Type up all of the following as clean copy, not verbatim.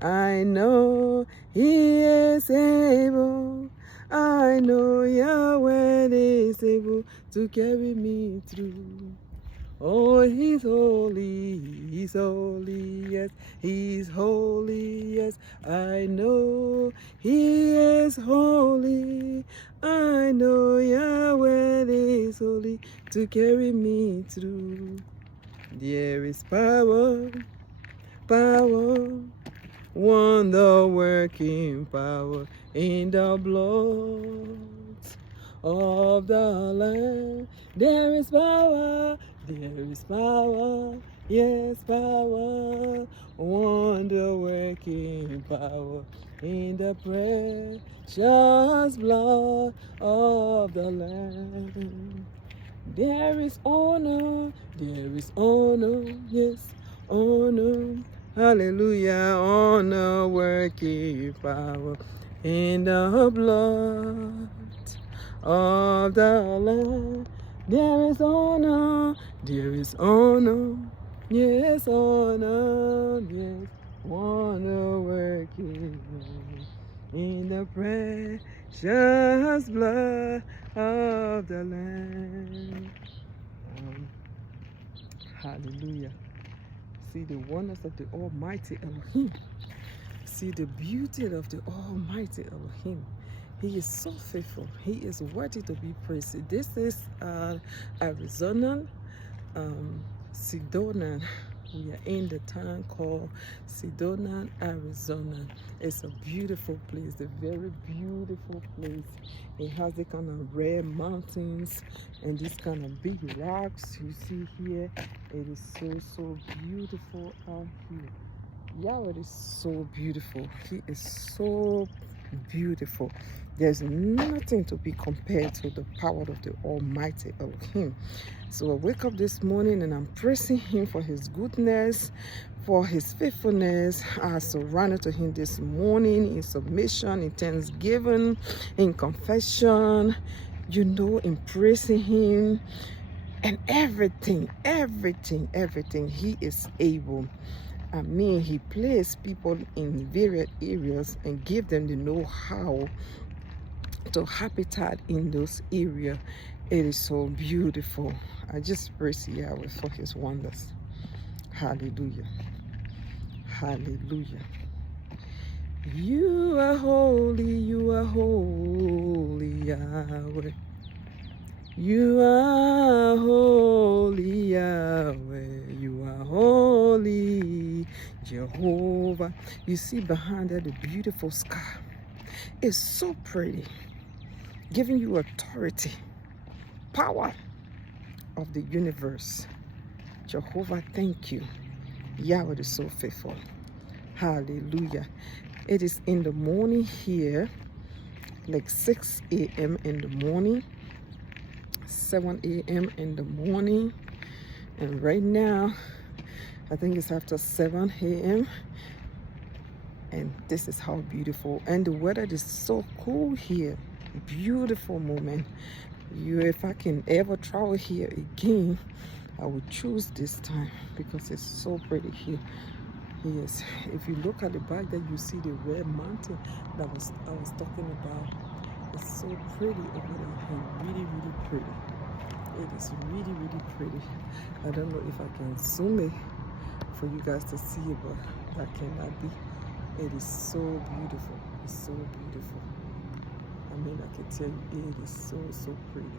I know He is able. I know Yahweh is able to carry me through. Oh, He's holy, yes, He's holy, yes, I know He is holy. I know Yahweh is holy to carry me through. There is power, power, wonder-working power in the blood of the Lamb. There is power, yes, power, wonder-working power in the precious blood of the Lamb. There is honor, yes, honor, hallelujah, honor working power in the blood of the Lamb. There is honor, yes, honor, yes, honor working in the precious blood of the Lamb. Hallelujah. See the wonders of the Almighty Elohim. See the beauty of the Almighty Elohim. He is so faithful. He is worthy to be praised. This is Arizona, Sedona. We are in the town called Sedona, Arizona. It's a beautiful place, a very beautiful place. It has the kind of red mountains and these kind of big rocks you see here. It is so beautiful out here. Yahweh is so beautiful. He is so beautiful. There's nothing to be compared to the power of the Almighty Elohim. So I wake up this morning and I'm praising Him for His goodness, for His faithfulness. I surrender to Him this morning in submission, in thanksgiving, in confession, in praising Him. And everything, He is able. I mean, He placed people in various areas and give them the know-how to habitat in those areas. It is so beautiful. I just praise Yahweh for His wonders. Hallelujah. Hallelujah. You are holy, Yahweh. You are holy, Yahweh. You are holy, Jehovah. You see behind there the beautiful sky. It's so pretty, giving you authority, power of the universe. Jehovah, thank you. Yahweh is so faithful. Hallelujah. It is in the morning here, like 6 a.m. in the morning, 7 a.m. in the morning, and right now I think it's after 7 a.m. and this is how beautiful, and the weather is so cool here. Beautiful moment. If I can ever travel here again, I would choose this time because it's so pretty here. Yes, if you look at the back there, you see the red mountain that I was talking about. It's so pretty over there, and really pretty. It is really pretty. I don't know if I can zoom it for you guys to see it, but that cannot be. It is so beautiful. It's so beautiful. I mean, I can tell you, it is so pretty.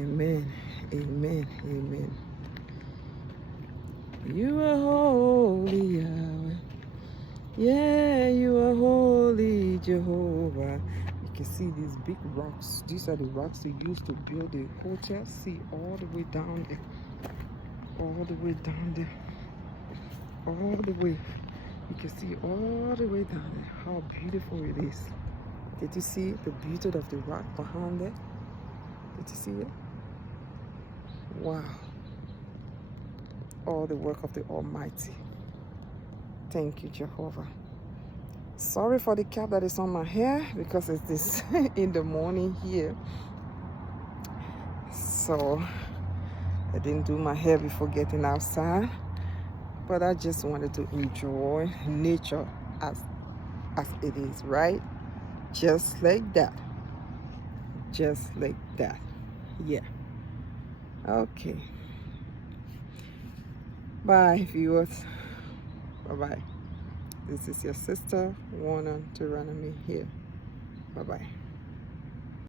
Amen. You are holy, Yahweh. Yeah, you are holy, Jehovah. You can see these big rocks. These are the rocks they used to build the hotel. See all the way down there. All the way down there. All the way. You can see all the way down there how beautiful it is. Did you see the beauty of the rock behind there? Did you see it? Wow. All the work of the Almighty. Thank you, Jehovah. Sorry for the cap that is on my hair because it's this in the morning here. So I didn't do my hair before getting outside. but I just wanted to enjoy nature as it is, right? Just like that. Just like that. Yeah. Okay. Bye, viewers. Bye-bye. This is your sister, Warner Geronimi here. Bye-bye.